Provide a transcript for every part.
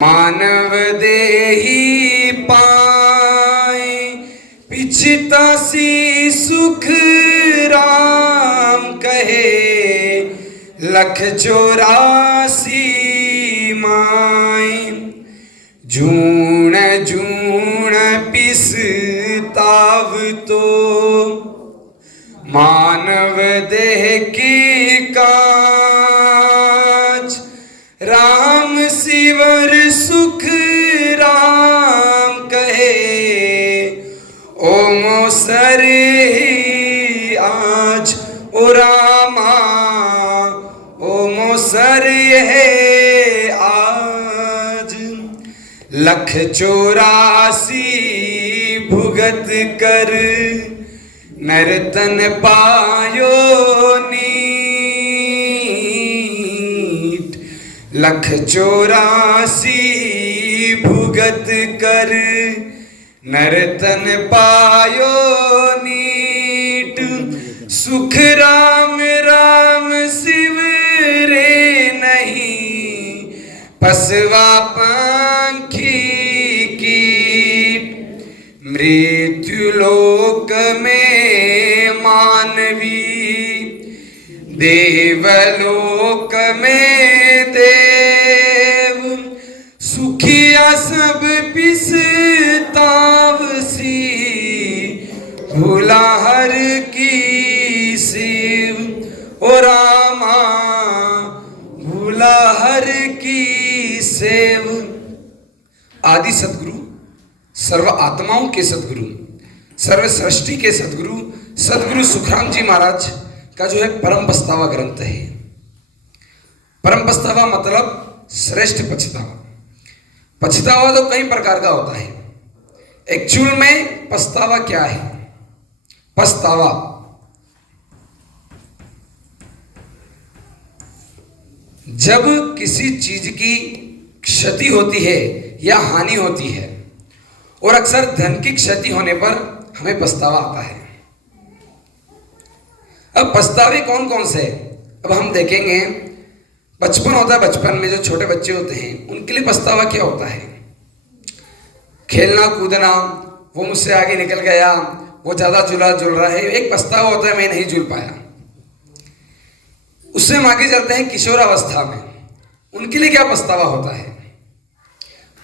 मानव देहि पाए पिछतासी सुख राम कहे, लख 84 माए जूण जूण पिसताव तो, मानव देह की काज राम सिवर सुख राम कहे, ओमो सर ही आज ओ रामा, ओमो सर है आज। लख 84 भुगत कर नरतन पायो नीट, लख 84 भुगत कर नरतन पायो नीट, सुख राम राम शिव रे नहीं, पसवा पंखी कीट। मृत्यु लोक में मानवी, देवलोक में देव, सुखिया सब पिसतावसी, भूला हर की शिव ओ रामा, भूला हर की सेव। आदि सदगुरु, सर्व आत्माओं के सदगुरु, सर्व सृष्टि के सदगुरु सदगुरु सुखराम जी महाराज का जो है परम पछतावा ग्रंथ है। परम पछतावा मतलब श्रेष्ठ पछतावा। पछतावा तो कई प्रकार का होता है। एक्चुअल में पछतावा क्या है? पछतावा जब किसी चीज की क्षति होती है या हानि होती है, और अक्सर धन की क्षति होने पर हमें पछतावा आता है। अब पछतावे कौन कौन से? अब हम देखेंगे, बचपन होता है, बचपन में जो छोटे बच्चे होते हैं उनके लिए पछतावा क्या होता है? खेलना कूदना, वो मुझसे आगे निकल गया, वो ज्यादा झूला झूल रहा है, एक पछतावा होता है मैं नहीं झूल पाया। उससे हम आगे चलते हैं किशोरावस्था में, उनके लिए क्या पछतावा होता है?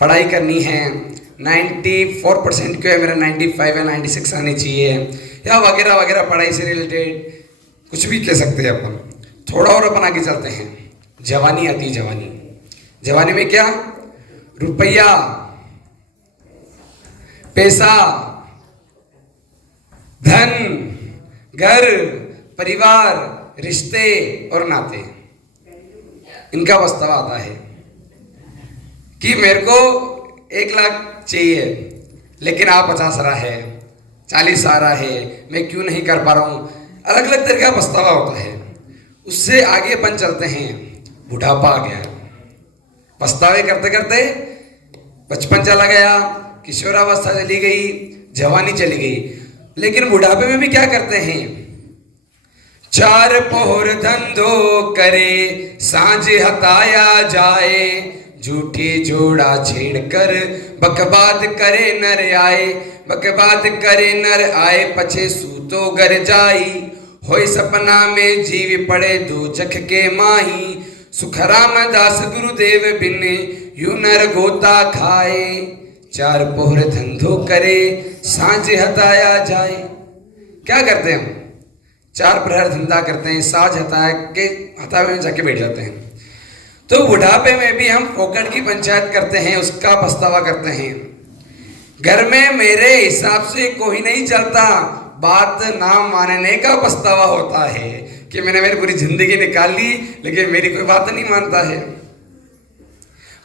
पढ़ाई करनी है, 94% क्यों है, मेरा 95 या 96 आनी चाहिए, या वगैरह वगैरह, पढ़ाई से रिलेटेड कुछ भी कह सकते हैं अपन। थोड़ा और अपन आगे चलते हैं, जवानी आती है। जवानी, जवानी में क्या? रुपया, पैसा, धन, घर, परिवार, रिश्ते और नाते, इनका पछतावा आता है कि मेरे को 1 लाख चाहिए लेकिन आप 50 आ रहा है, 40 आ रहा है, मैं क्यों नहीं कर पा रहा हूं। अलग अलग तरह का पछतावा होता है। उससे आगे अपन चलते हैं, बुढ़ापा आ गया। पछतावे करते करते बचपन चला गया, किशोरावस्था चली गई, जवानी चली गई, लेकिन बुढ़ापे में भी क्या करते हैं? 4 पहर धंधो करे, सांझ हताया जाए, झूठी जोड़ा छेड़कर बकबाद करे नर आए, बकबाद करे नर आए, पछे सूतो घर जाई, होय सपना में जीव पड़े दोजख के माही, सुखराम दास गुरुदेव बिन यू नर गोता खाए, 4 पहर धंधो करे, सांझ हताया जाए। क्या करते हैं हम? 4 प्रहर धंधा करते हैं, साझ हतावे में जाके बैठ जाते हैं। तो बुढ़ापे में भी हम फोकट की पंचायत करते हैं, उसका पछतावा करते हैं। घर में मेरे हिसाब से कोई नहीं चलता, बात ना मानने का पछतावा होता है कि मैंने मेरी पूरी जिंदगी निकाल ली लेकिन मेरी कोई बात नहीं मानता है।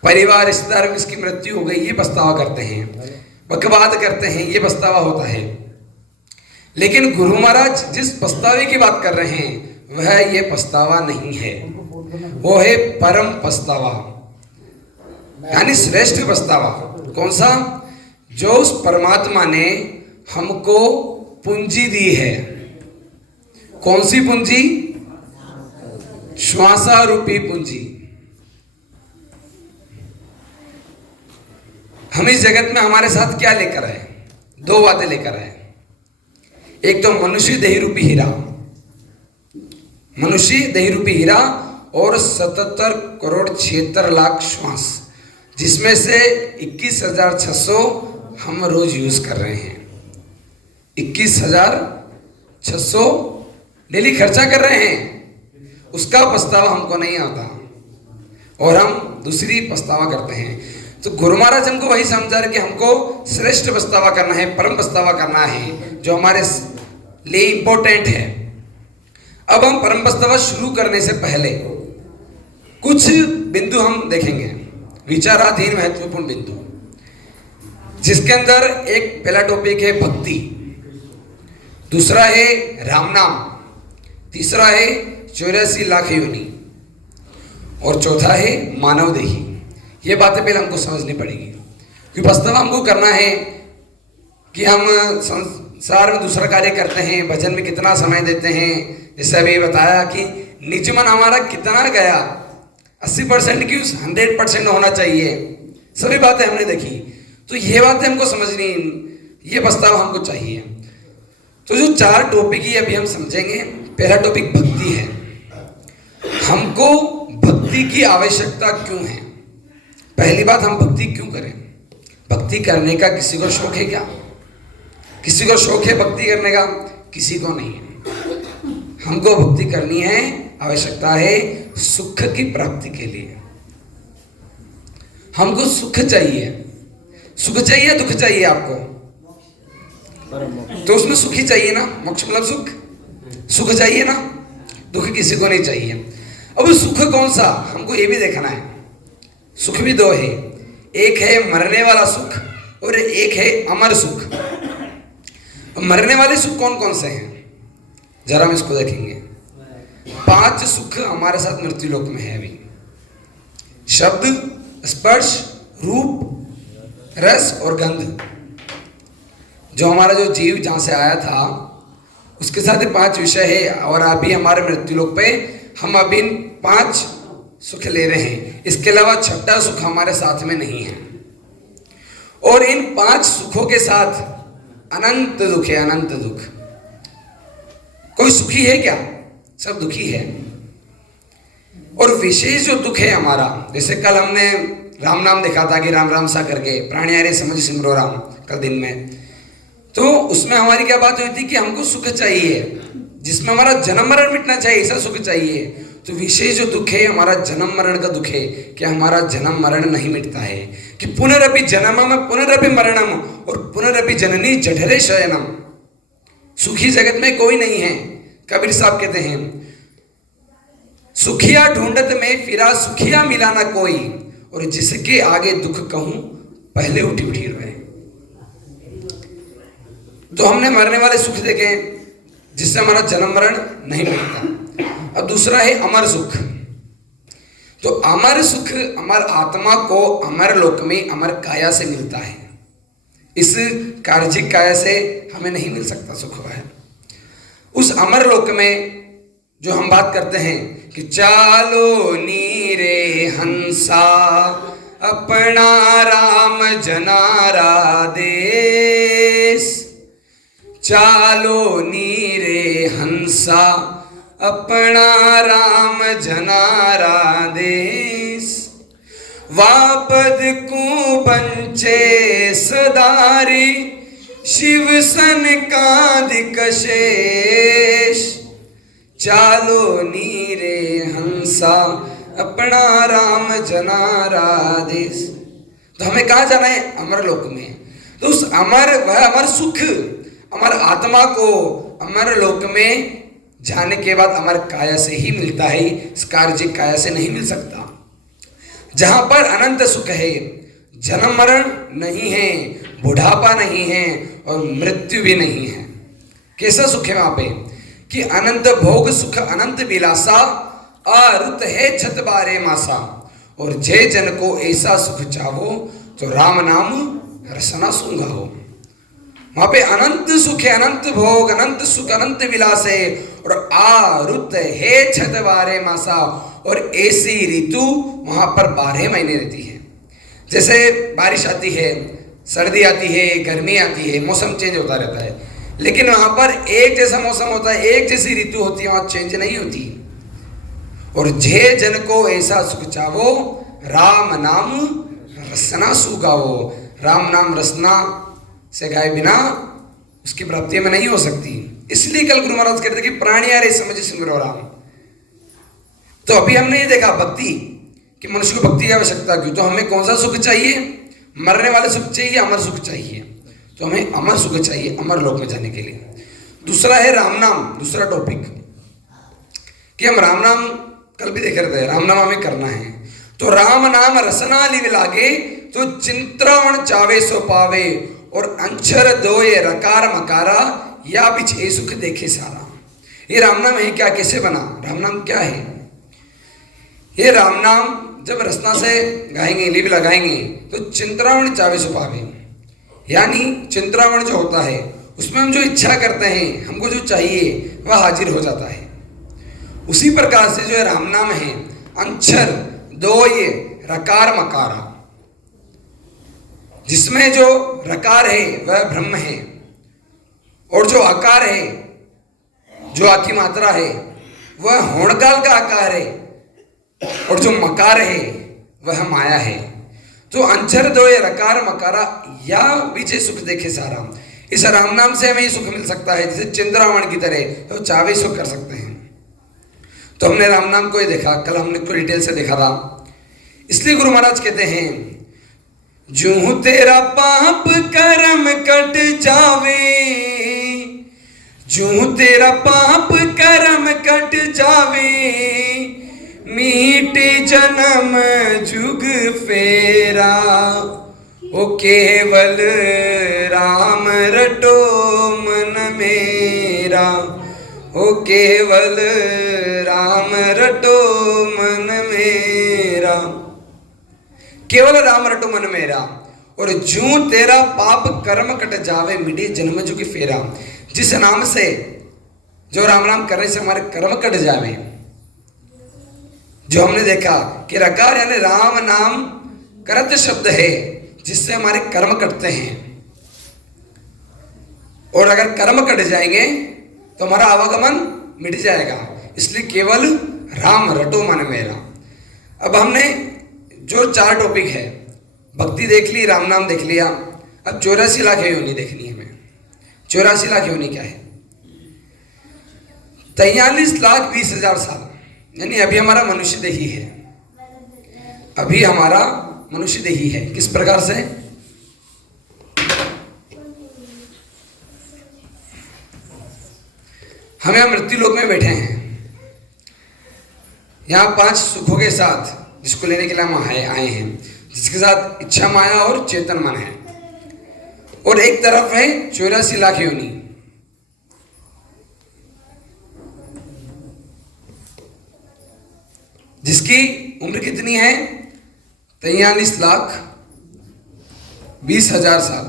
परिवार रिश्तेदार में इसकी मृत्यु हो गई, ये पछतावा करते हैं। बकवाद करते हैं, ये पछतावा होता है। लेकिन गुरु महाराज जिस पछतावे की बात कर रहे हैं वह ये पछतावा नहीं है, वो है परम पछतावा, यानी श्रेष्ठ पछतावा। कौन सा? जो उस परमात्मा ने हमको पूंजी दी है। कौन सी पूंजी? श्वासा रूपी पूंजी। हम इस जगत में हमारे साथ क्या लेकर आए? दो बातें लेकर आए। एक तो मनुष्य देह रूपी हीरा, मनुष्य देह रूपी हीरा और 77 करोड़ 76 लाख श्वास, जिसमें से 21,600 हम रोज यूज कर रहे हैं। 21,600 डेली खर्चा कर रहे हैं, उसका पछतावा हमको नहीं आता और हम दूसरी पछतावा करते हैं। तो गुरु महाराज हमको वही समझा रहे कि हमको श्रेष्ठ पछतावा करना है, परम पछतावा करना है, जो हमारे लिए इंपॉर्टेंट है। अब हम परम पछतावा शुरू करने से पहले कुछ बिंदु हम देखेंगे, विचाराधीन महत्वपूर्ण बिंदु, जिसके अंदर एक पहला टॉपिक है भक्ति, दूसरा है राम नाम, तीसरा है 84 लाख योनि और चौथा है मानव देही। ये बातें पहले हमको समझनी पड़ेगी, क्योंकि पछतावा हमको करना है कि हम संसार में दूसरा कार्य करते हैं, भजन में कितना समय देते हैं। जैसे अभी बताया कि निज मन हमारा कितना गया, 80% की 100% होना चाहिए। सभी बातें हमने देखी, तो ये बातें हमको समझनी, ये पछतावा हमको चाहिए। तो जो 4 टॉपिक ही अभी हम समझेंगे। पहला टॉपिक भक्ति है। हमको भक्ति की आवश्यकता क्यों है? पहली बात, हम भक्ति क्यों करें? भक्ति करने का किसी को शौक है क्या? किसी को शौक है भक्ति करने का? किसी को नहीं है। हमको भक्ति करनी है, आवश्यकता है सुख की प्राप्ति के लिए। हमको सुख चाहिए। सुख चाहिए, दुख चाहिए आपको? तो उसमें सुख ही चाहिए ना, मोक्ष मतलब सुख, सुख चाहिए ना, दुख किसी को नहीं चाहिए। अब सुख कौन सा, हमको ये भी देखना है। सुख भी 2 है, एक है मरने वाला सुख और एक है अमर सुख। मरने वाले सुख कौन कौन से हैं, जरा हम इसको देखेंगे। 5 सुख हमारे साथ मृत्यु लोक में है अभी। शब्द, स्पर्श, रूप, रस और गंध। जो हमारा जो जीव जहां से आया था उसके साथ 5 विषय है, और अभी हमारे मृत्यु लोक पे हम अभी 5 सुख ले रहे हैं। इसके अलावा 6ठा सुख हमारे साथ में नहीं है। और इन 5 सुखों के साथ अनंत दुख है, अनंत दुख। कोई सुखी है क्या? सब दुखी है। और विशेष जो दुख है हमारा, जैसे कल हमने राम नाम देखा था कि राम राम सा करके प्राणियारे समझ सिमरो राम, कल दिन में, तो उसमें हमारी क्या बात हुई थी कि हमको सुख चाहिए जिसमें हमारा जन्म मरण मिटना चाहिए, ऐसा सुख चाहिए। तो विशेष जो दुख है हमारा जन्म मरण का दुख है कि हमारा जन्म मरण नहीं मिटता है, कि पुनरपि जन्मम पुनरपि मरणम और पुनरपि जननी जठरे शयनम। सुखी जगत में कोई नहीं है। कबीर साहब कहते हैं, सुखिया ढूंढत में फिरा सुखिया मिला ना कोई, और जिसके आगे दुख कहूं पहले उठी उठी रोए। तो हमने मरने वाले सुख देखे जिससे हमारा जन्म मरण नहीं मिलता। अब दूसरा है अमर सुख। तो अमर सुख अमर आत्मा को अमर लोक में अमर काया से मिलता है। इस कार्जिक काया से हमें नहीं मिल सकता सुख। वह उस अमर लोक में जो हम बात करते हैं कि चालो नीरे हंसा अपना राम जनारा देश, चालो नीरे हंसा अपना राम जनारा देश, वापद को पंचे सदारी शिव सन कादिक शेष, चालो नीरे हंसा अपना राम जनारा देश। तो हमें कहाँ जाना है? अमर लोक में। तो उस अमर, वह अमर सुख अमर आत्मा को अमर लोक में जाने के बाद अमर काया से ही मिलता है, इस कार्जिक काया से नहीं मिल सकता। जहां पर अनंत सुख है, जन्म मरण नहीं है, बुढ़ापा नहीं है और मृत्यु भी नहीं है। कैसा सुख है वहां पे कि अनंत भोग सुख अनंत विलासा, अरुत है छत बारे मासा, और जय जन को ऐसा सुख चाहो तो राम नाम रसना सूंघा हो। वहां पे अनंत सुख है, अनंत भोग, अनंत सुख, अनंत विलास है, और आरुत है छत बारे मासा, और ऐसी ऋतु वहां पर 12 महीने रहती है। जैसे बारिश आती है, सर्दी आती है, गर्मी आती है, मौसम चेंज होता रहता है, लेकिन वहां पर एक जैसा मौसम होता है, एक जैसी ऋतु होती है, वहां चेंज नहीं होती। और जे जन को ऐसा सुख चावो, राम नाम रसना सुगाओ। राम नाम रसना से गाए बिना उसकी प्राप्ति में नहीं हो सकती। इसलिए कल गुरु महाराज कहते कि प्राणी यारे समझ सिमरो राम। तो अभी हमने ये देखा भक्ति कि मनुष्य को भक्ति की आवश्यकता क्यों। तो हमें कौन सा सुख चाहिए? मरने वाले सुख चाहिए, अमर सुख चाहिए। तो हमें अमर सुख चाहिए, अमर लोक में जाने के लिए। दूसरा है राम नाम, दूसरा टॉपिक कि हम राम नाम कल भी देख रहे थे, राम नाम हमें करना है। तो राम नाम रसना लिव लागे, तो चिंत्रावण चावे सो पावे, और अंचर दो ये रकार मकारा, या बिच ए सुख देखे सारा। ये राम नाम है क्या, कैसे बना? राम नाम क्या है? ये राम नाम जब रसना से गाएंगे, लिव लगाएंगे, तो चिंत्रावण चावे सो पावे, यानी चिंत्रावण जो होता है उसमें हम जो इच्छा करते हैं, हमको जो चाहिए वह हाजिर हो जाता है। उसी प्रकार से जो है राम नाम है, अंचर दो ये रकार मकारा, जिसमें जो रकार है वह ब्रह्म है, और जो आकार है, जो आ की मात्रा है वह होणकाल का आकार है, और जो मकार है वह माया है। तो अंचर दो ये रकार मकारा, या बीचे सुख देखे सारा। इस राम नाम से हमें सुख मिल सकता है, जैसे चंद्रावण की तरह तो चावे सुख कर सकते हैं। तो हमने राम नाम को ही देखा, कल हमने को डिटेल से देखा था। इसलिए गुरु महाराज कहते हैं, जूं तेरा पाप कर्म कट जावे, जूं तेरा पाप कर्म कट जावे, मीटे जन्म जुग फेरा, ओ केवल राम रटो मन मेरा, ओ केवल राम रटो मन मेरा, केवल राम रटो मन मेरा। और जूं तेरा पाप कर्म कट जावे, मिटे जन्म जुग फेरा। जिस नाम से, जो राम नाम करने से हमारे कर्म कट जावे, जो हमने देखा कि रकार यानी राम नाम करत शब्द है, जिससे हमारे कर्म कटते हैं। और अगर कर्म कट जाएंगे तो हमारा आवागमन मिट जाएगा। इसलिए केवल राम रटो मन मेरा। अब हमने जो 4 टॉपिक है, भक्ति देख ली, राम नाम देख लिया, अब 84 लाख योनि देखनी है हमें। 84 लाख योनि क्या है? 43,20,000 साल, यानी अभी हमारा मनुष्य देही है, अभी हमारा मनुष्य देही है। किस प्रकार से? हम यहां मृत्यु लोक में बैठे हैं, यहां 5 सुखों के साथ, जिसको लेने के लिए हम आए हैं, जिसके साथ इच्छा माया और चेतन मन है, और एक तरफ है 84 लाख योनि। जिसकी उम्र कितनी है? 43,20,000 साल।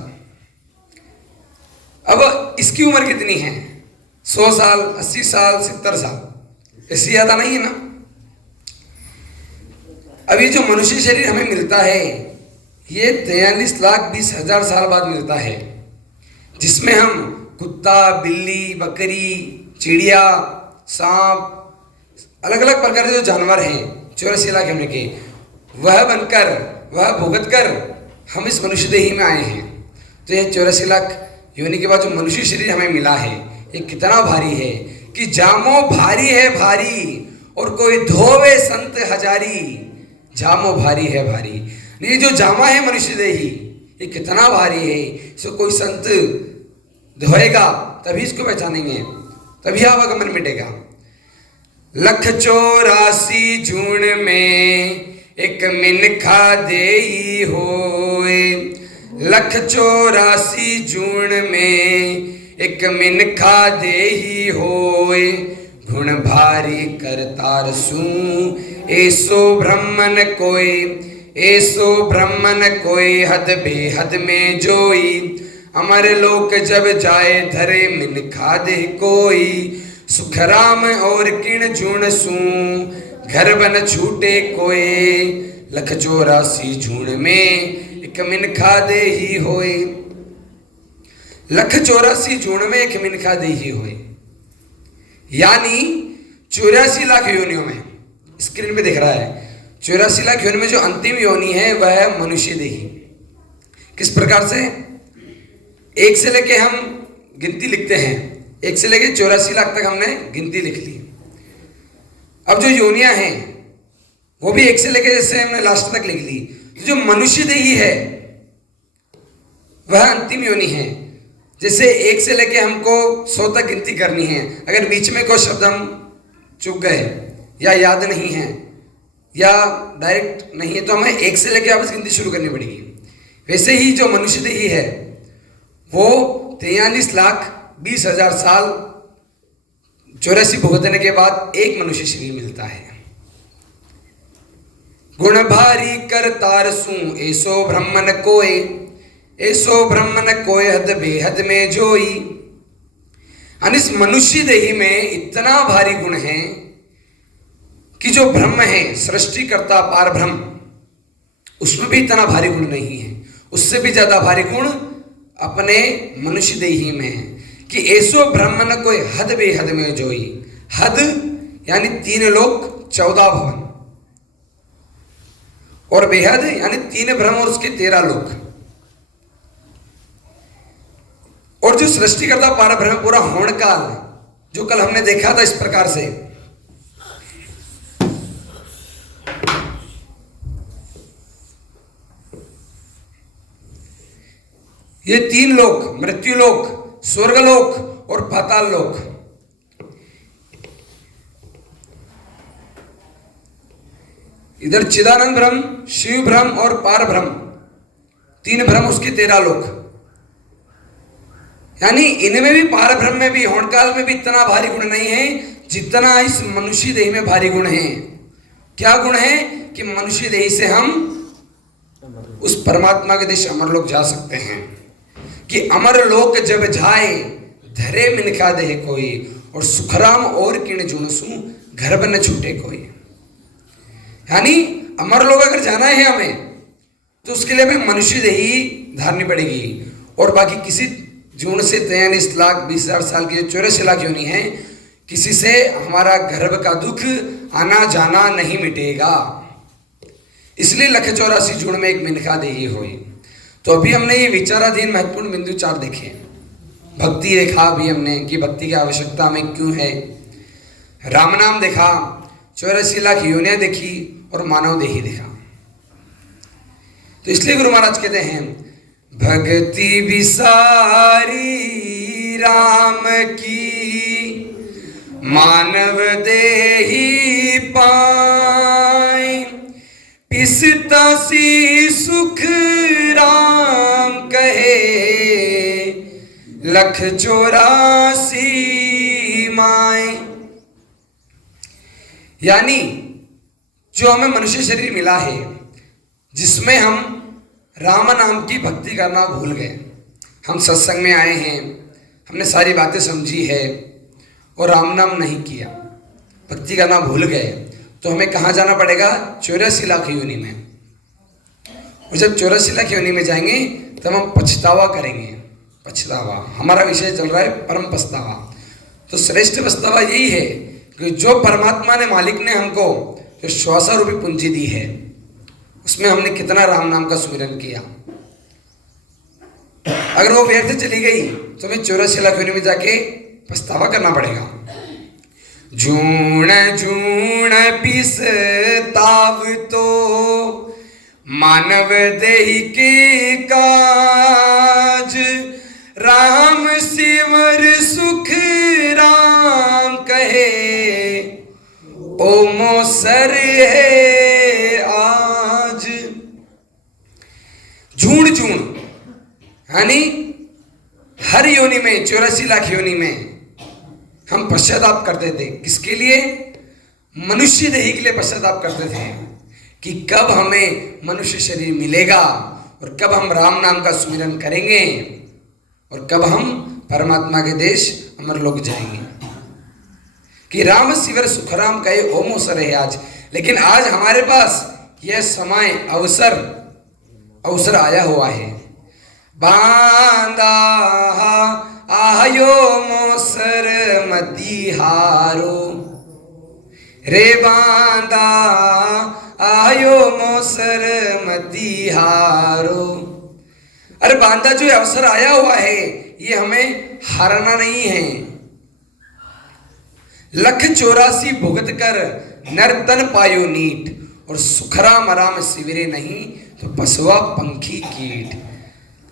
अब इसकी उम्र कितनी है? 100 साल, 80 साल, 70 साल, इससे ज्यादा नहीं है ना। अभी जो मनुष्य शरीर हमें मिलता है, ये 43,20,000 साल बाद मिलता है, जिसमें हम कुत्ता, बिल्ली, बकरी, चिड़िया, सांप, अलग अलग प्रकार के जो जानवर हैं 84 लाख होने के, वह बनकर, वह भुगत कर हम इस मनुष्य देही में आए हैं। तो ये 84 लाख योनि के बाद जो मनुष्य शरीर हमें मिला है, ये कितना भारी है कि जामो भारी है भारी, और कोई धोवे संत हजारी। जामो भारी है भारी, ये जो जामा है मनुष्य देही, ये कितना भारी है। इसको कोई संत धोएगा तभी इसको पहचानेंगे, तभी आवागमन मिटेगा। 184 जून में एक मिनखा देई होए, 184 जून में एक मिनखा देही होए, गुण भारी करतार सू ऐसो ब्रह्मन कोई, ऐसो ब्रह्मन कोई, हद बेहद में जोई, अमर लोक जब जाए धरे मिनखा दे कोई, सुखराम और किण जूण सू घर बन छूटे कोए, लख 84 झूण में एक मिनखा दे ही होए। लख 84 झूण में एक मिनखा दे ही होए, यानी 84 लाख योनियों में, स्क्रीन पे दिख रहा है 84 लाख योनि में जो अंतिम योनि है वह है मनुष्य देही। किस प्रकार से? एक से लेके हम गिनती लिखते हैं, एक से लेके 84 लाख तक हमने गिनती लिख ली। अब जो योनियां हैं वो भी एक से लेके जैसे हमने लास्ट तक लिख ली। जो मनुष्य देही है वह अंतिम योनि है। जैसे एक से लेके हमको 100 तक गिनती करनी है, अगर बीच में कोई शब्द हम चूक गए या याद नहीं है या डायरेक्ट नहीं है तो हमें एक से लेके वापस गिनती शुरू करनी पड़ेगी। वैसे ही जो मनुष्य देही है वो 43,20,000 साल 84 भुगतने के बाद एक मनुष्य शरीर मिलता है। गुण भारी कर तारसू ऐसो ब्रह्मन कोय, ऐसो ब्रह्मन कोय हद बेहद में जोई। इस मनुष्य देही में इतना भारी गुण है कि जो ब्रह्म है, सृष्टिकर्ता पार ब्रह्म, उसमें भी इतना भारी गुण नहीं है। उससे भी ज्यादा भारी गुण अपने मनुष्य देही में है कि ऐसो ब्रह्म न कोई हद बेहद में जोई। हद यानी 3 लोक 14 भवन, और बेहद यानी 3 ब्रह्म और उसके 13 लोक। और जो सृष्टिकर्ता पार ब्रह्म पूरा होण काल जो कल हमने देखा था इस प्रकार से, ये 3 लोक, मृत्यु लोक, स्वर्गलोक और पाताल लोक, इधर चिदानंद ब्रह्म, शिव ब्रह्म और पार ब्रह्म, 3 ब्रह्म उसके 13 लोक। यानी इनमें भी, पार ब्रह्म में भी, होणकाल में भी इतना भारी गुण नहीं है जितना इस मनुष्य देह में भारी गुण है। क्या गुण है? कि मनुष्य देह से हम उस परमात्मा के देश अमरलोक जा सकते हैं। कि अमरलोक जब जाए धरे मिनखा देह कोई, और सुखराम और किण जुणसू घर बन छूटे कोई। यानी अमरलोक अगर जाना है हमें तो उसके लिए हमें मनुष्य देही धारनी पड़ेगी, और बाकी किसी जून से 43,20,000 साल की 84 लाख योनि है, किसी से हमारा गर्भ का दुख आना जाना नहीं मिटेगा। इसलिए लख 84 जून में एक मिनखा देही होई। तो अभी हमने ये विचाराधीन महत्वपूर्ण बिंदु 4 देखे। भक्ति देखा अभी हमने कि भक्ति की आवश्यकता हमें क्यों है। राम नाम देखा, 84 लाख योनियां देखी और मानव देही देखा। तो इसलिए गुरु महाराज कहते हैं भक्ति विसारी राम की मानव देही पाए। पिसता सी सुख राम कहे लख 84 माए। यानी जो हमें मनुष्य शरीर मिला है जिसमें हम राम नाम की भक्ति करना भूल गए। हम सत्संग में आए हैं, हमने सारी बातें समझी है और राम नाम नहीं किया, भक्ति करना भूल गए, तो हमें कहाँ जाना पड़ेगा? 84 लाख योनि में। और जब 84 लाख योनि में जाएंगे तब हम पछतावा करेंगे। पछतावा हमारा विषय चल रहा है, परम पछतावा। तो श्रेष्ठ पछतावा यही है कि जो परमात्मा ने, मालिक ने हमको जो श्वासा रूपी पूंजी दी है उसमें हमने कितना राम नाम का सुमिरन किया। अगर वो व्यर्थ चली गई तो हमें 84 लाख योनि में जाके पछतावा करना पड़ेगा। जूण जूण पिस ताव तो मानव देहि के काज। राम सिमर सुख राम कहे ओ मोसर है आज। जूण जूण यानी हर योनि में, 84 लाख योनि में हम पश्चाताप करते थे। किसके लिए? मनुष्य देही के लिए पश्चाताप करते थे कि कब हमें मनुष्य शरीर मिलेगा और कब हम राम नाम का सुमिरन करेंगे और कब हम परमात्मा के देश अमरलोक जाएंगे। कि राम सिवर सुखराम कहे ओमो सर है आज। लेकिन आज हमारे पास यह समय अवसर आया हुआ है। बांदा आयो मोसर मतिहारो, रे बांदा आयो मोसर मतिहारो। अरे बांदा, जो अवसर आया हुआ है ये हमें हारना नहीं है। 184 भुगत कर नर्तन पायो नीट, और सुखरा मराम शिविरे नहीं तो पसवा पंखी कीट।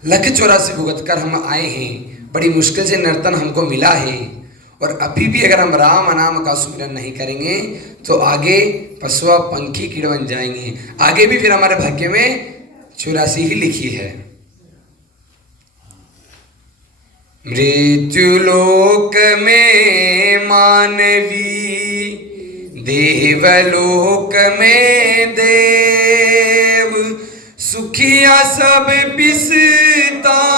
184 भुगत कर हम आए हैं, बड़ी मुश्किल से नर्तन हमको मिला है, और अभी भी अगर हम राम नाम का सुमिरन नहीं करेंगे तो आगे पसवा पंखी कीट बन जाएंगे। आगे भी फिर हमारे भाग्य में 84 ही लिखी है। मृत्युलोक में मानवी, देवलोक में देव, सुखिया सब बिसतावसी,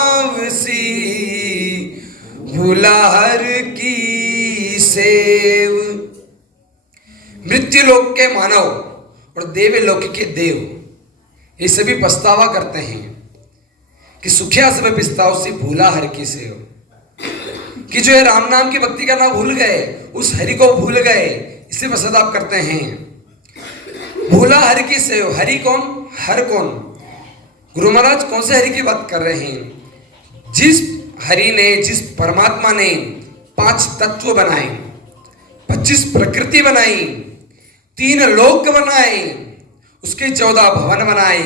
भूला हर की सेव। मृत्युलोक के मानव और देवलोक के देव ये सभी पछतावा करते हैं कि सुखिया सब बिसतावसी, भूला हर की सेव, कि जो है राम नाम की भक्ति करना भूल गए, उस हरि को भूल गए, इसे पश्चाताप करते हैं। भूला हरि की सेव। हरि कौन? हर कौन? गुरु महाराज कौन से हरि की बात कर रहे हैं? जिस हरि ने, जिस परमात्मा ने 5 तत्व बनाए, 25 प्रकृति बनाई, 3 लोक बनाए, उसके 14 भवन बनाए,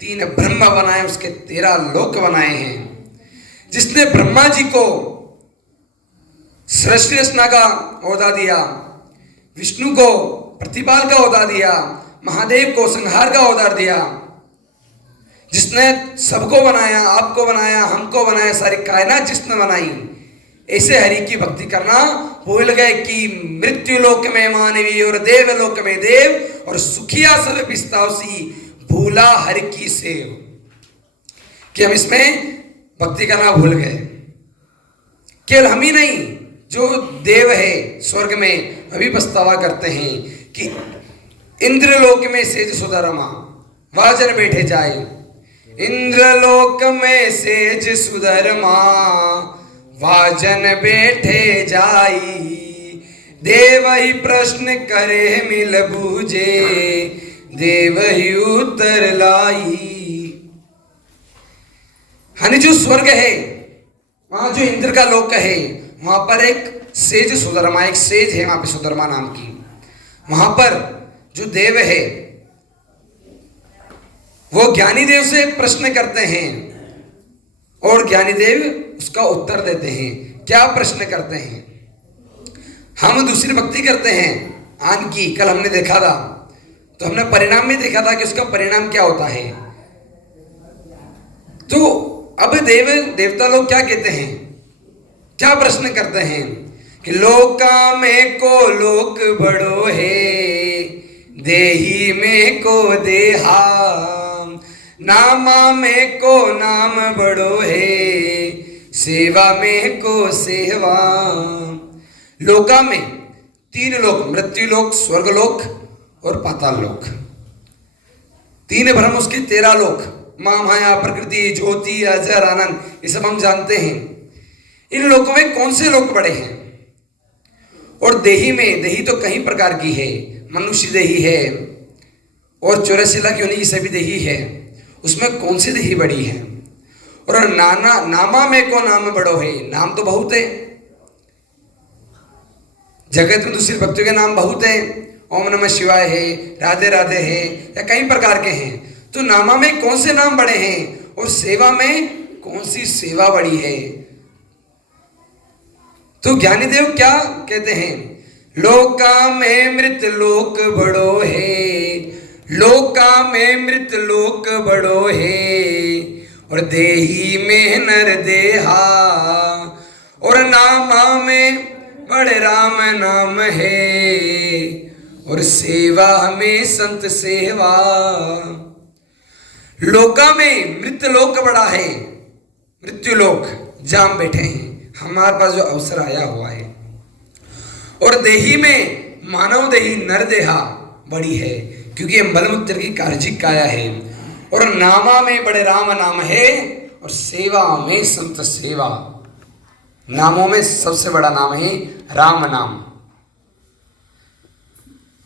3 ब्रह्म बनाए, उसके 13 लोक बनाए हैं। जिसने ब्रह्मा जी को सृष्टि रचना का ओहदा दिया, विष्णु को प्रतिपाल का ओहदा दिया, महादेव को संहार का ओहदा दिया, जिसने सबको बनाया, आपको बनाया, हमको बनाया, सारी कायनात जिसने बनाई, ऐसे हरि की भक्ति करना भूल गए कि मृत्यु लोक में मानवी और देवलोक में देव, और सुखिया सब बिसतावसी, भूला हरि की सेव, कि हम इसमें भक्ति करना भूल गए। केवल हम ही नहीं, जो देव है स्वर्ग में अभी पछतावा करते हैं कि इंद्रलोक में सेज सुधरमा, वाजन बैठे जाए। इंद्रलोक में सेज सुधरमा, वाजन बैठे जाई, देव ही प्रश्न करे मिल बूझे, देव ही उत्तर लाई। हानि जो स्वर्ग है, वहां जो इंद्र का लोक है, वहां पर एक सेज सुधर्मा, एक सेज है वहां पे सुधर्मा नाम की। वहां पर जो देव है वो ज्ञानी देव से प्रश्न करते हैं और ज्ञानी देव उसका उत्तर देते हैं। क्या प्रश्न करते हैं? हम दूसरी भक्ति करते हैं आन की, कल हमने देखा था, तो हमने परिणाम में देखा था कि उसका परिणाम क्या होता है। तो अब देवता लोग क्या कहते हैं, क्या प्रश्न करते हैं कि लोका में को लोक बड़ो है, देही में को देहा, नामा में को नाम बड़ो है, सेवा में को सेवा। लोका में 3 लोक, मृत्यु लोक, स्वर्ग लोक और पाताल लोक, 3 ब्रह्म, उसके 13 लोक, मां माया प्रकृति ज्योति अजर आनंद, ये सब हम जानते हैं। इन लोकों में कौन से लोक बड़े हैं? और देही में, देही तो कई प्रकार की है, मनुष्य देही है और 84 लाख योनि की सभी देही है, उसमें कौन सी देही बड़ी है? और नामा में को नाम बड़ो है, नाम तो बहुत है, जगत में दूसरी भक्तों के नाम बहुत है, ओम नमः शिवाय है, राधे राधे है, या कई प्रकार के हैं। तो नामा में कौन से नाम बड़े हैं और सेवा में कौन सी सेवा बड़ी है? तो ज्ञानी देव क्या कहते हैं? लोका में मृत लोक बड़ो है, लोका में मृत लोक बड़ो है, और देही में नर देहा, और नामा में बड़े राम नाम है, और सेवा में संत सेवा। लोका में मृत लोक बड़ा है, मृत्यु लोक जाम बैठे हैं, हमारे पास जो अवसर आया हुआ है, और देही में मानव देही नर देहा बड़ी है, क्योंकि ये मलमूत्र की कार्जिक काया है। और नामा में बड़े राम नाम है, और सेवा में संत सेवा। नामों में सबसे बड़ा नाम है राम नाम,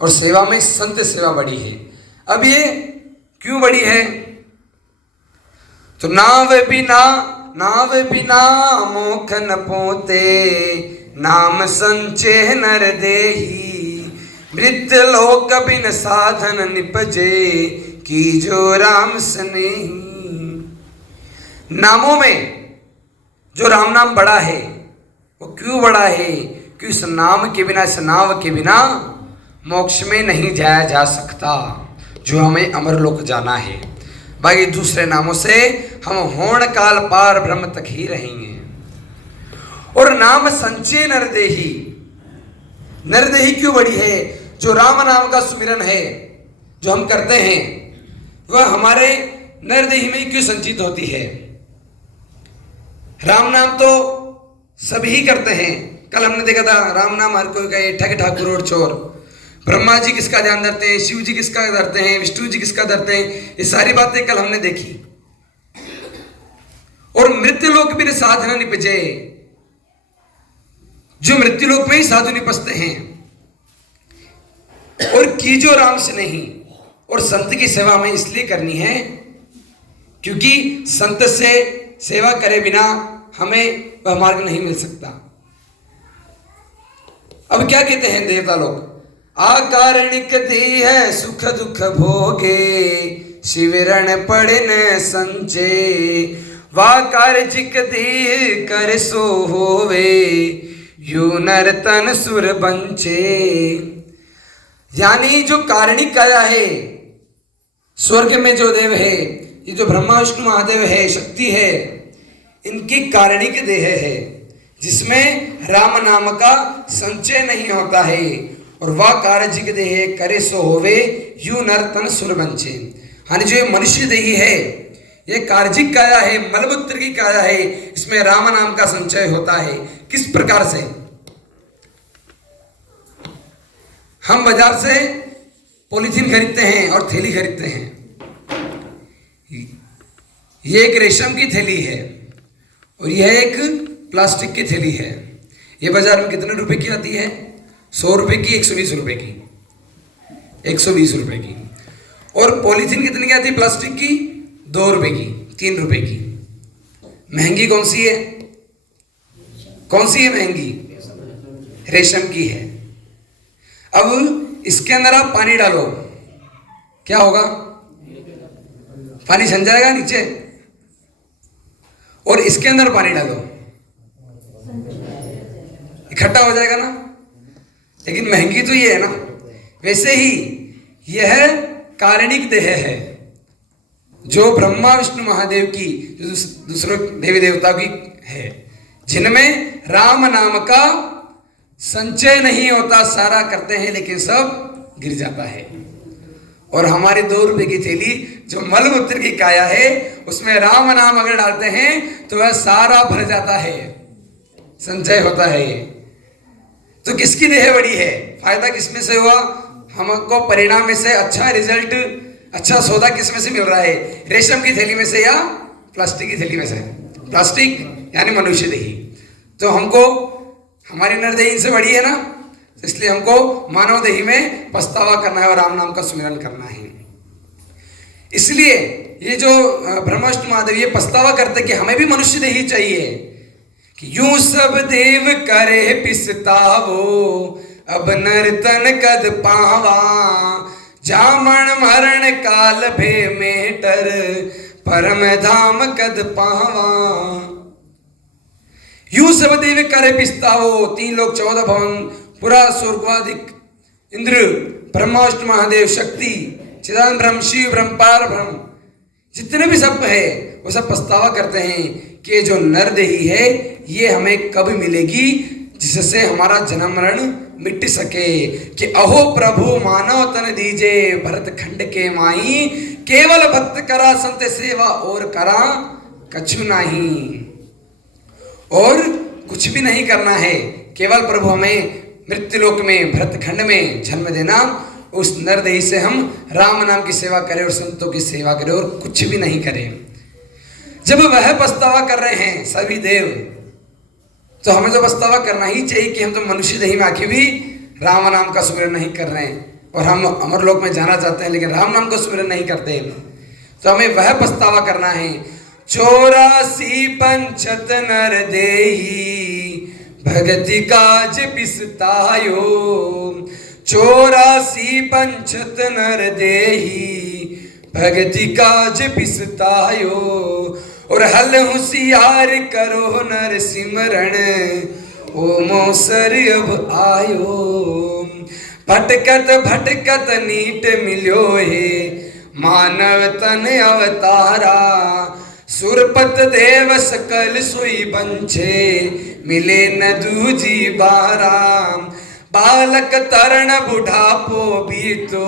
और सेवा में संत सेवा बड़ी है। अब ये क्यों बड़ी है? तो नाव बिना मोख न पोते, नाम संचे नर देही, मृत्यु लोक बिन साधन निपजे, की जो राम स्नेही। नामों में जो राम नाम बड़ा है, वो क्यों बड़ा है? क्योंकि इस नाम के बिना, इस नाव के बिना मोक्ष में नहीं जाया जा सकता, जो हमें अमरलोक जाना है। बाकी दूसरे नामों से हम होण काल पार ब्रह्म तक ही रहेंगे। और नाम संचय नरदेही, नरदेही क्यों बड़ी है? जो राम नाम का सुमिरन है जो हम करते हैं, वह हमारे नरदेही में ही क्यों संचित होती है? राम नाम तो सभी करते हैं। कल हमने देखा था राम नाम हर कोई कहे, ठग ठाकुर और चोर। ब्रह्मा जी किसका ध्यान धरते हैं, शिव जी किसका धरते हैं, विष्णु जी किसका धरते हैं, ये सारी बातें कल हमने देखी। और मृत्यु लोक भी साधना निपजे, जो मृत्यु लोक में ही साधु निपजते हैं। और कीजो राम से नहीं, और संत की सेवा में इसलिए करनी है क्योंकि संत से सेवा करे बिना हमें वह मार्ग नहीं मिल सकता। अब क्या कहते हैं देवता लोग? आकारणिक दी है सुख दुख भोगे, शिविरण पड़े न संचे, वाकार्जिक दी कर सो होवे, यू नर तन सुर बंचे। यानी जो कारणिक काया है, स्वर्ग में जो देव है, ये जो ब्रह्मा विष्णु महादेव है, शक्ति है, इनकी कारणिक देह है, जिसमें राम नाम का संचय नहीं होता है। और वह कार्जिक देह करे सो होवे, यू नर तन सुर बंचे। यानी जो मनुष्य देही है, ये कार्जिक काया है, मलमूत्र की काया है, इसमें राम नाम का संचय होता है। किस प्रकार से? हम बाजार से पॉलीथीन खरीदते हैं और थैली खरीदते हैं। ये एक रेशम की थैली है और यह एक प्लास्टिक की थैली है। ये बाजार में कितने रुपए की आती है? 100 रुपए की, 120 रुपए की, 120 रुपए की। और पॉलीथीन कितने की आती है प्लास्टिक की? 2 रुपए की, 3 रुपए की। महंगी कौन सी है? कौन सी है महंगी? रेशम की है। अब इसके अंदर आप पानी डालो, क्या होगा? पानी छन जाएगा नीचे। और इसके अंदर पानी डालो, इकट्ठा हो जाएगा ना। लेकिन महंगी तो ये है ना। वैसे ही यह कारणिक देह है, जो ब्रह्मा विष्णु महादेव की, जो दूसरों देवी देवता की है, जिनमें राम नाम का संचय नहीं होता। सारा करते हैं लेकिन सब गिर जाता है। और हमारी 2 रुपए की थैली जो मलमूत्र की काया है, उसमें राम नाम अगर डालते हैं तो वह सारा भर जाता है, संचय होता है। तो किसकी देह बड़ी है? फायदा किसमें से हुआ? हमको परिणाम में से अच्छा रिजल्ट, अच्छा सौदा किसमें से मिल रहा है? रेशम की थैली में से या प्लास्टिक की थैली में से? प्लास्टिक यानी मनुष्य देही। तो हमको हमारी नरदेही इनसे बड़ी है ना, तो इसलिए हमको मानव देही में पछतावा करना है और राम नाम का सुमिरन करना है। इसलिए ये जो ब्रह्मा विष्णु महादेव ये पछतावा करते कि हमें भी मनुष्य देही चाहिए, कि यूं सब देव करे पिसतावो, अब नर तन कद पावा, जामण मरण काल भे मेटर, परम धाम कद पावा। यूं सब देव करे पिसतावो, 3 लोक 14 भवन, पुरा स्वर्गवादिक इंद्र, ब्रह्मा विष्णु महादेव, शक्ति, चिदानंद ब्रह्म, शिव ब्रह्म, पार ब्रह्म, जितने भी सब है वो सब पछतावा करते हैं कि जो नरदेही है ये हमें कब मिलेगी, जिससे हमारा जन्म मरण मिट सके। कि अहो प्रभु मानव तन दीजे, भरत खंड के माई, केवल भक्त करा संत सेवा, और करा कछु नहीं। और कुछ भी नहीं करना है, केवल प्रभु हमें मृत्युलोक में भरत खंड में जन्म देना उस नरदेही से हम राम नाम की सेवा करें और संतों की सेवा करें और कुछ भी नहीं करें। जब वह पछतावा कर रहे हैं सभी देव, तो हमें तो पछतावा करना ही चाहिए कि हम तो मनुष्य देही में आके भी राम नाम का सुमिरन नहीं कर रहे हैं और हम अमरलोक में जाना चाहते हैं लेकिन राम नाम का सुमिरन नहीं करते। तो हमें वह पछतावा करना है। 84 पंचत नर देही भगति काज बिसतायो। 84 पंचत नर देही भगति काज बिसतायो। और हल होशियार करो नर सिमरण ओ मोसर अब आयो। भटकत भटकत नीट मिल्यो हे मानव तन अवतारा। सुरपत देव सकल सोई बंछे मिले न दूजी बारा। बालक तरण बुढ़ापो बीतो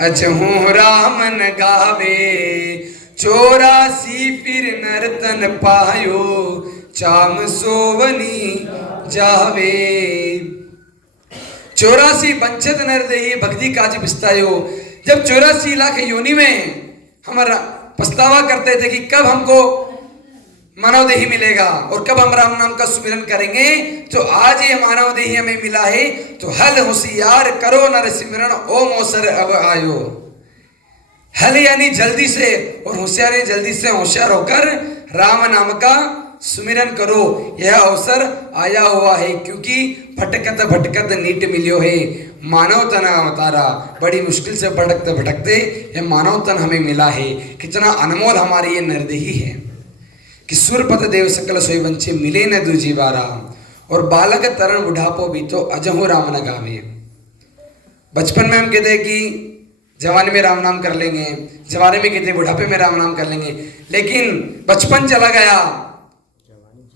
अजहू रामन गावे। 84 फिर नर्तन पायो चाम सोवनी जावे। 84 पंचत नरदेही भक्ति काज बिस्तायो। जब 84 लाख योनि में हमारा पछतावा करते थे कि कब हमको मानव देही मिलेगा और कब हम राम नाम का सुमिरन करेंगे, तो आज ये मानव देही हमें मिला है। तो हल होशियार करो नर सिमरन ओ मोसर अब आयो। हल यानी जल्दी से और होशियार यानी जल्दी से होशियार होकर राम नाम का सुमिरन करो, यह अवसर आया हुआ है। क्योंकि भटकत भटकत नीट मिलियो है मानव तन अवतारा। बड़ी मुश्किल से भटकते भटकते यह मानव तन हमें मिला है। कितना अनमोल हमारी ये नरदेही है कि सुरपत देव सकल सोई बंछे मिले न दूजी बारा। और बालक तरण बुढ़ापो भी तो अजहू राम न गावे। बचपन में हम कहते हैं कि जवानी में राम नाम कर लेंगे, जवानी में कहते बुढ़ापे में राम नाम कर लेंगे, लेकिन बचपन चला गया,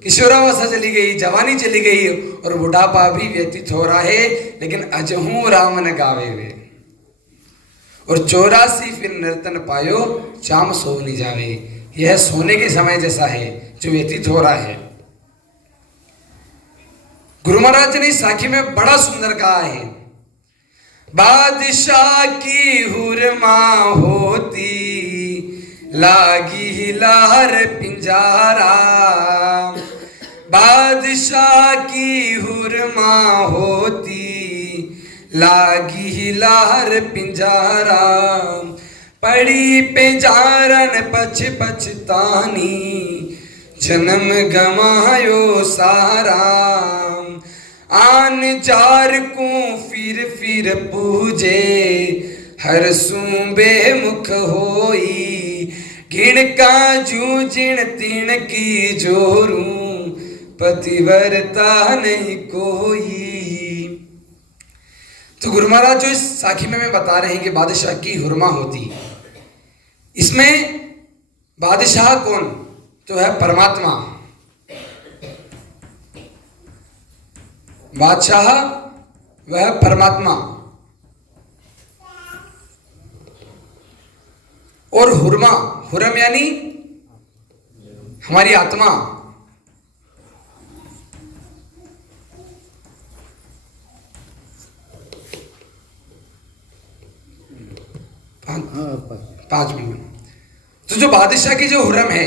किशोरावस्था चली गई, जवानी चली गई और बुढ़ापा भी व्यतीत हो रहा है, लेकिन अजहू राम न गावे वे। और 84 फिर नर्तन पायो चाम सो नहीं जावे। यह सोने के समय जैसा है जो व्यतीत हो रहा है। गुरु महाराज ने साखी में बड़ा सुंदर कहा है, बादशाह की हुरमा होती लागी लार पिंजारा। बादशाह की हुरमा होती लागी लार पिंजारा। पड़ी पे जारन पछ पछतानी जन्म गमायो सारा। आन जार को फिर पूजे हर सूबे मुख होई। घिण का जूझिण तीण की जोरू पतिव्रता नहीं कोई। तो गुरु महाराज जो इस साखी में बता रहे हैं कि बादशाह की हुरमा होती, इसमें बादशाह कौन? तो है परमात्मा। बादशाह वह परमात्मा। और हुरमा, हुरम यानी हमारी आत्मा। पांच मिनट। तो जो बादशाह की जो हुरम है,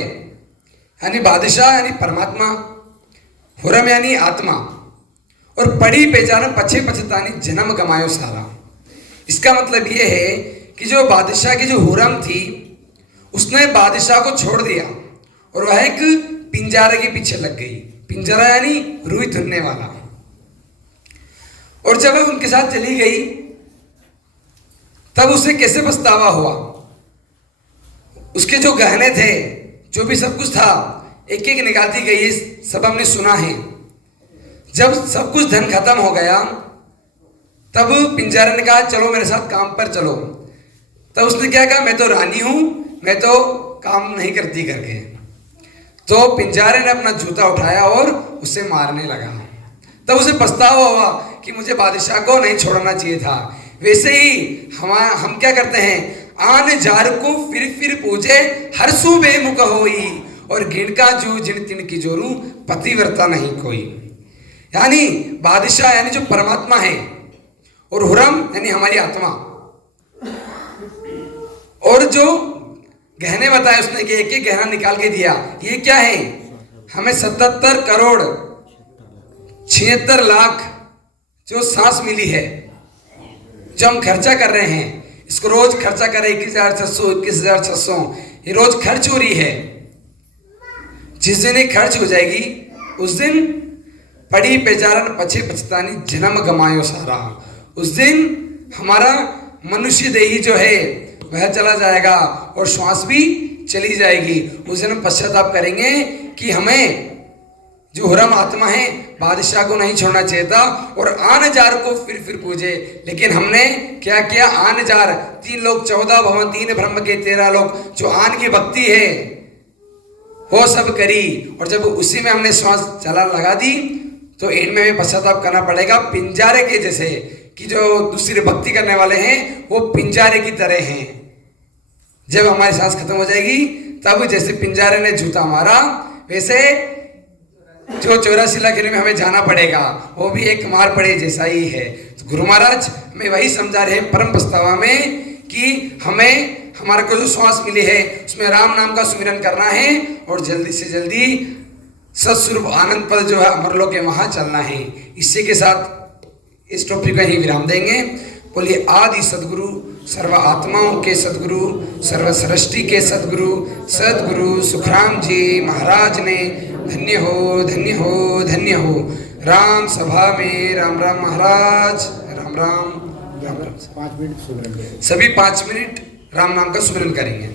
यानी बादशाह यानी परमात्मा, हुरम यानी आत्मा, और पड़ी पहचान पछे पछतानी जन्म गमायो सारा। इसका मतलब ये है कि जो बादशाह की जो हुरम थी उसने बादशाह को छोड़ दिया और वह एक पिंजरे के पीछे लग गई। पिंजरा यानी रुई धुनने वाला। और जब वह उनके साथ चली गई तब उसे कैसे पछतावा हुआ। उसके जो गहने थे, जो भी सब कुछ था, एक एक निकालती गई, सब हमने सुना है। जब सब कुछ धन खत्म हो गया तब पिंजरे ने कहा चलो मेरे साथ काम पर चलो। तब उसने क्या कहा, मैं तो रानी हूं, मैं तो काम नहीं करती करके। तो पिंजरे ने अपना जूता उठाया और उसे मारने लगा। तब उसे पछतावा हुआ कि मुझे बादशाह को नहीं छोड़ना चाहिए था। वैसे ही हम क्या करते हैं, आन जार को फिर पूजे हर सूबे मुख होई। और घिण का जू जिन तिन की जोरू पतिव्रता नहीं कोई। यानी बादशाह यानी जो परमात्मा है, और हुरम यानी हमारी आत्मा। और जो गहने बताए उसने कि एक एक गहना निकाल के दिया। ये क्या है? हमें 77 करोड़ 76 लाख जो सांस मिली है, जो हम खर्चा कर रहे हैं, इसको रोज खर्चा कर रहे 21,600 ये रोज खर्च हो रही है। जिस दिन ये खर्च हो जाएगी उस दिन पड़ी बेचारन पछे पछतानी जन्म गमायो सारा। उस दिन हमारा मनुष्य देही जो है वह चला जाएगा और श्वास भी चली जाएगी। उस दिन हम पश्चाताप करेंगे कि हमें जो हुरम आत्मा है बादशाह को नहीं छोड़ना चाहिए था और आन जार को फिर पूजे। लेकिन हमने क्या किया? आन जार 3 लोग 14 भवन 3 ब्रह्म के 13 लोग जो आन की भक्ति है वो सब करी। और जब उसी में हमने श्वास चला लगा दी तो इनमें हमें पश्चाताप करना पड़ेगा। पिंजारे के जैसे कि जो दूसरी भक्ति करने वाले हैं वो पिंजारे की तरह हैं। जब हमारी सांस खत्म हो जाएगी तब जैसे पिंजारे ने जूता मारा वैसे जो 84 लाख में हमें जाना पड़ेगा, वो भी एक मार पड़े जैसा ही है। तो गुरु महाराज हमें वही समझा रहे हैं परम प्रस्तावा में कि हमें हमारे को जो श्वास मिली है उसमें राम नाम का सुमिरन करना है और जल्दी से जल्दी सत्स्वरूप आनंद पद जो है अमरलोक के वहां चलना है। इसी के साथ इस टॉपिक का ही विराम देंगे। बोलिए आदि सदगुरु सर्व आत्माओं के सदगुरु सर्व सृष्टि के सदगुरु सदगुरु सुखराम जी महाराज ने धन्य हो धन्य हो धन्य हो। राम सभा में राम राम महाराज राम राम राम राम। 5 मिनट सुमिरन, सभी 5 मिनट राम नाम का सुमिरन करेंगे।